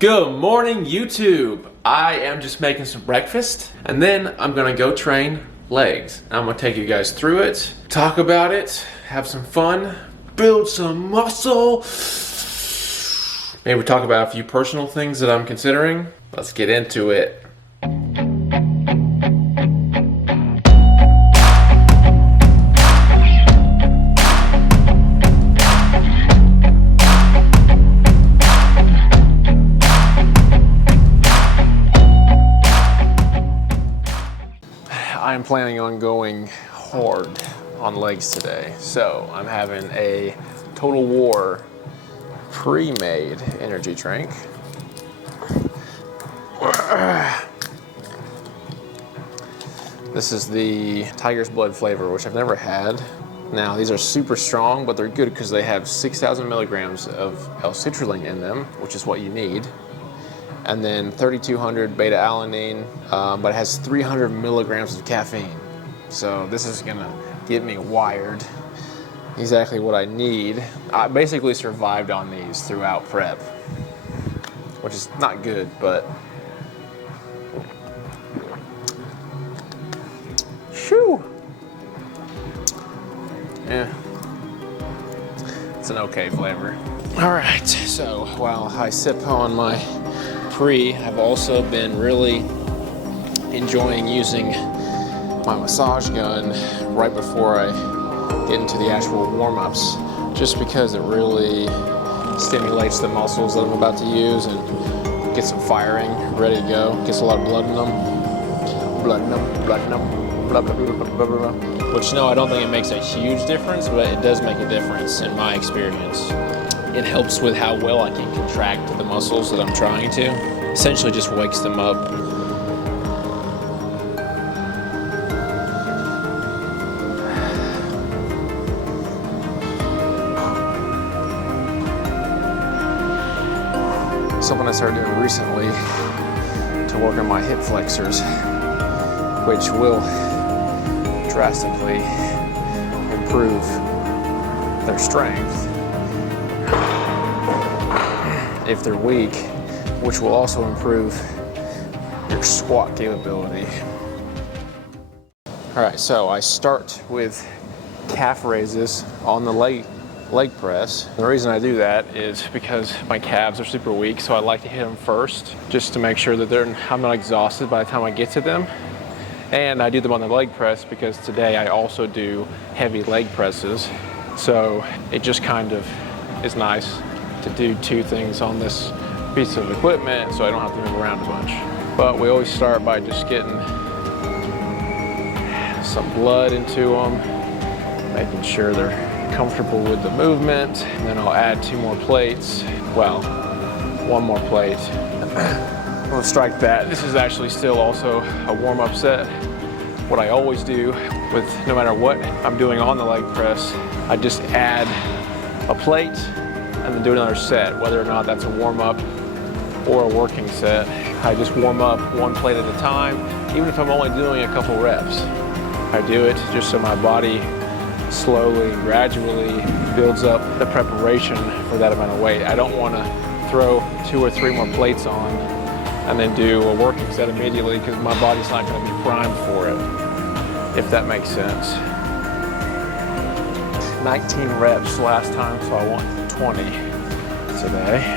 Good morning, YouTube. I am just making some breakfast and then I'm gonna go train legs. I'm gonna take you guys through it, talk about it, have some fun, build some muscle. Maybe talk about a few personal things that I'm considering. Let's get into it. I'm planning on going hard on legs today. So I'm having a Total War pre-made energy drink. This is the Tiger's Blood flavor, which I've never had. Now these are super strong, but they're good because they have 6,000 milligrams of L-citrulline in them, which is what you need. And then 3,200 beta-alanine, but it has 300 milligrams of caffeine. So this is gonna get me wired. Exactly what I need. I basically survived on these throughout prep, which is not good, but shoo! Yeah, it's an okay flavor. All right, so while I sip on my I've also been really enjoying using my massage gun right before I get into the actual warm-ups, just because it really stimulates the muscles that I'm about to use and gets them firing, ready to go. Gets a lot of blood in them. Blood in them, blood in them, blah, blah, blah, blah, blah, blah. Which, no, I don't think it makes a huge difference, but it does make a difference in my experience. It helps with how well I can contract the muscles that I'm trying to. Essentially just wakes them up. Something I started doing recently to work on my hip flexors, which will drastically improve their strength if they're weak, which will also improve your squat capability. All right, so I start with calf raises on the leg press. The reason I do that is because my calves are super weak, so I like to hit them first, just to make sure that I'm not exhausted by the time I get to them. And I do them on the leg press because today I also do heavy leg presses. So it just kind of is nice to do two things on this piece of equipment so I don't have to move around a bunch. But we always start by just getting some blood into them, making sure they're comfortable with the movement. And then I'll add 2 more plates. Well, 1 more plate. We'll strike that. This is actually still also a warm-up set. What I always do with no matter what I'm doing on the leg press, I just add a plate and then do another set, whether or not that's a warm-up or a working set. I just warm up 1 plate at a time, even if I'm only doing a couple reps. I do it just so my body slowly, gradually builds up the preparation for that amount of weight. I don't want to throw 2 or 3 more plates on and then do a working set immediately, because my body's not going to be primed for it, if that makes sense. 19 reps last time, so I want 20 today.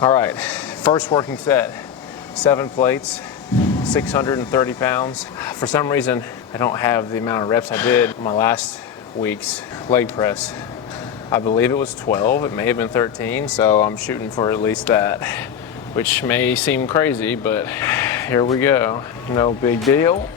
All right, first working set, 7 plates, 630 pounds. For some reason, I don't have the amount of reps I did on my last week's leg press. I believe it was 12, it may have been 13, so I'm shooting for at least that. which may seem crazy, but here we go. No big deal.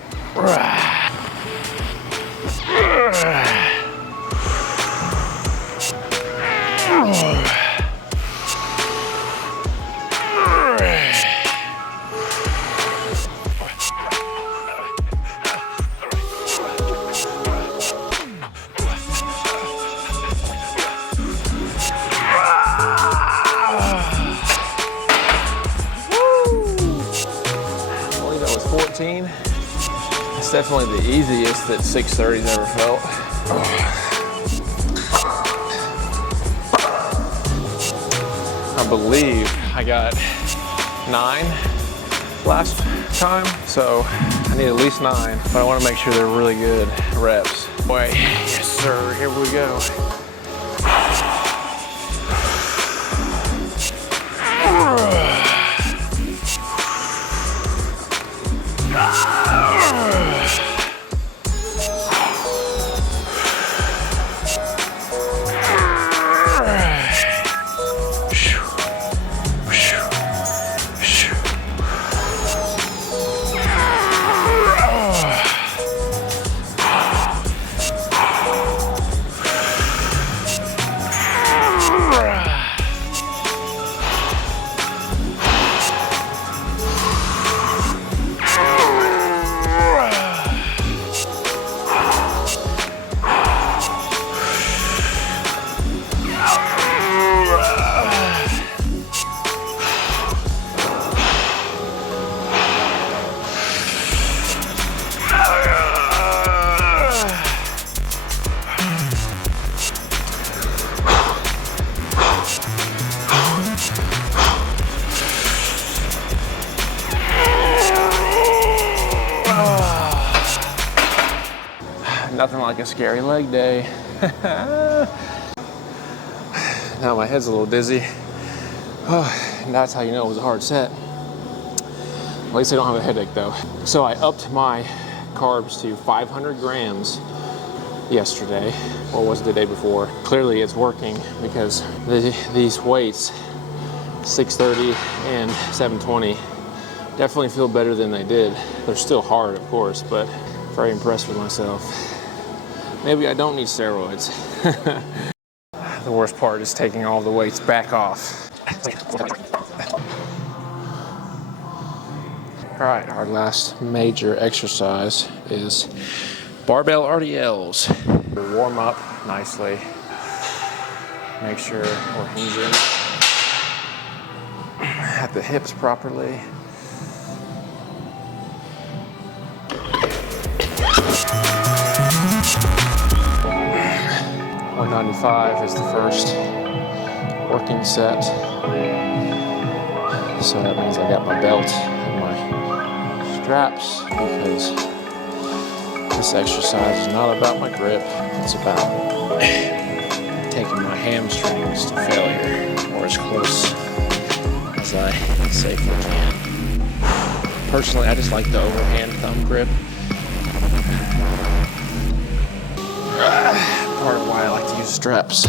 It's definitely the easiest that 630's ever felt. I believe I got 9 last time, so I need at least 9, but I want to make sure they're really good reps. Boy, yes sir, here we go. Nothing like a scary leg day. Now my head's a little dizzy. And that's how you know it was a hard set. At least I don't have a headache though. So I upped my carbs to 500 grams yesterday, or was it the day before? Clearly it's working because these weights, 630 and 720, definitely feel better than they did. They're still hard, of course, but very impressed with myself. Maybe I don't need steroids. The worst part is taking all the weights back off. All right, our last major exercise is barbell RDLs. Warm up nicely. Make sure we're hinging at the hips properly. 195 is the first working set. So that means I got my belt and my straps, because this exercise is not about my grip. It's about taking my hamstrings to failure, or as close as I safely can. Personally, I just like the overhand thumb grip. Part of why I like to use straps.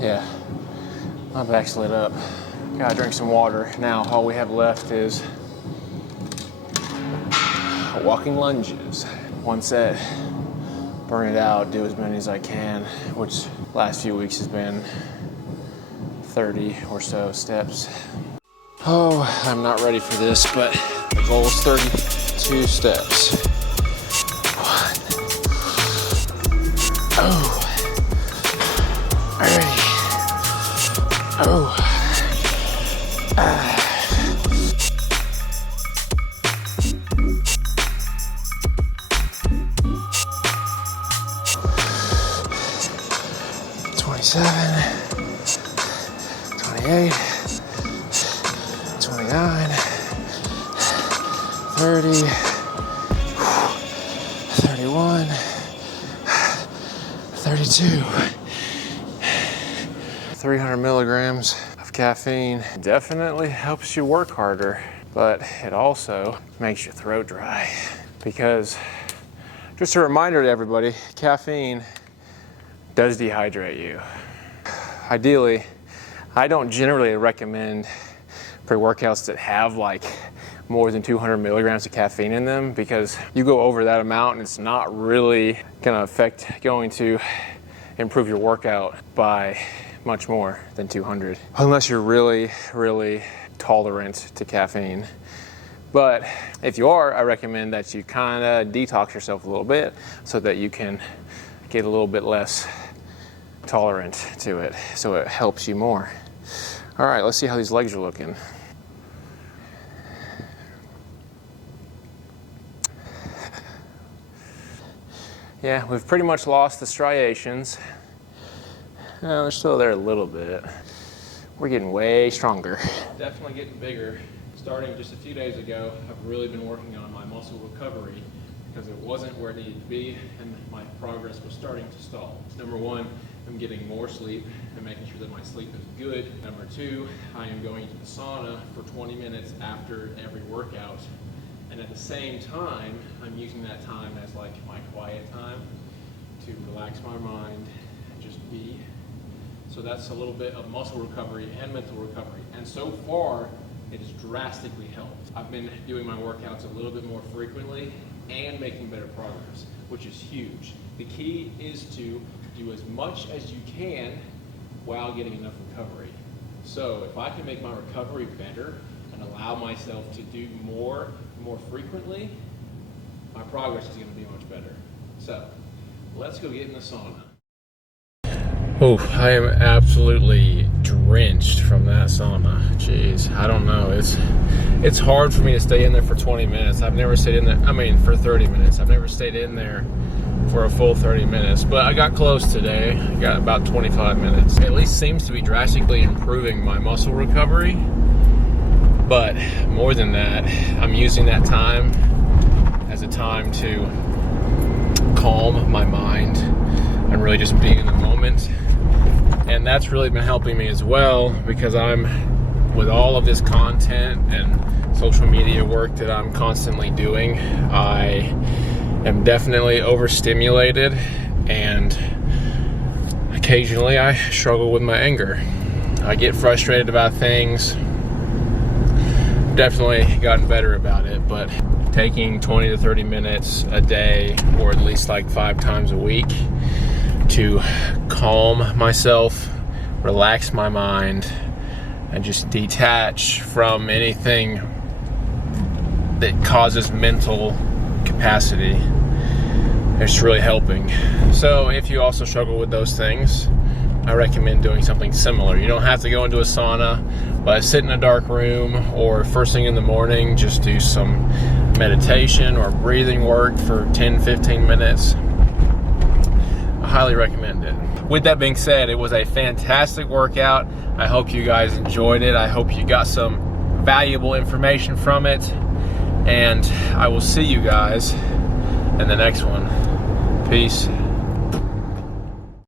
Yeah, my back's lit up. Gotta drink some water. Now all we have left is walking lunges. One set, burn it out, do as many as I can, which last few weeks has been 30 or so steps. Oh, I'm not ready for this, but the goal is 32 steps. 1. Oh. Alrighty. Oh. 27, 28, 29, 30, 31, 32. 300 milligrams of caffeine definitely helps you work harder, but it also makes your throat dry. Because, just a reminder to everybody, caffeine does dehydrate you. Ideally, I don't generally recommend pre-workouts that have like more than 200 milligrams of caffeine in them, because you go over that amount and it's not really going to improve your workout by much more than 200, unless you're really, really tolerant to caffeine. But if you are, I recommend that you kind of detox yourself a little bit so that you can get a little bit less tolerant to it, so it helps you more. All right, let's see how these legs are looking. Yeah, we've pretty much lost the striations. They're still there a little bit. We're getting way stronger. Definitely getting bigger. Starting just a few days ago, I've really been working on my muscle recovery because it wasn't where it needed to be and my progress was starting to stall. Number one, I'm getting more sleep and making sure that my sleep is good. Number two, I am going to the sauna for 20 minutes after every workout. And at the same time, I'm using that time as like my quiet time to relax my mind and just be. So that's a little bit of muscle recovery and mental recovery. And so far, it has drastically helped. I've been doing my workouts a little bit more frequently and making better progress, which is huge. The key is to do as much as you can while getting enough recovery. So if I can make my recovery better and allow myself to do more frequently, my progress is going to be much better. So let's go get in the sauna. Oh, I am absolutely drenched from that sauna. Jeez, I don't know. It's hard for me to stay in there for 20 minutes. I've never stayed in there, for 30 minutes. I've never stayed in there for a full 30 minutes, but I got close today. I got about 25 minutes. It at least seems to be drastically improving my muscle recovery. But more than that, I'm using that time as a time to calm my mind and really just being in the moment. And that's really been helping me as well, because with all of this content and social media work that I'm constantly doing, I am definitely overstimulated, and occasionally I struggle with my anger. I get frustrated about things. Definitely gotten better about it, but taking 20 to 30 minutes a day, or at least like 5 times a week, to calm myself, relax my mind, and just detach from anything that causes mental capacity. It's really helping. So if you also struggle with those things, I recommend doing something similar. You don't have to go into a sauna, but sit in a dark room, or first thing in the morning, just do some meditation or breathing work for 10-15 minutes. I highly recommend it. With that being said, it was a fantastic workout. I hope you guys enjoyed it. I hope you got some valuable information from it. And I will see you guys in the next one. Peace.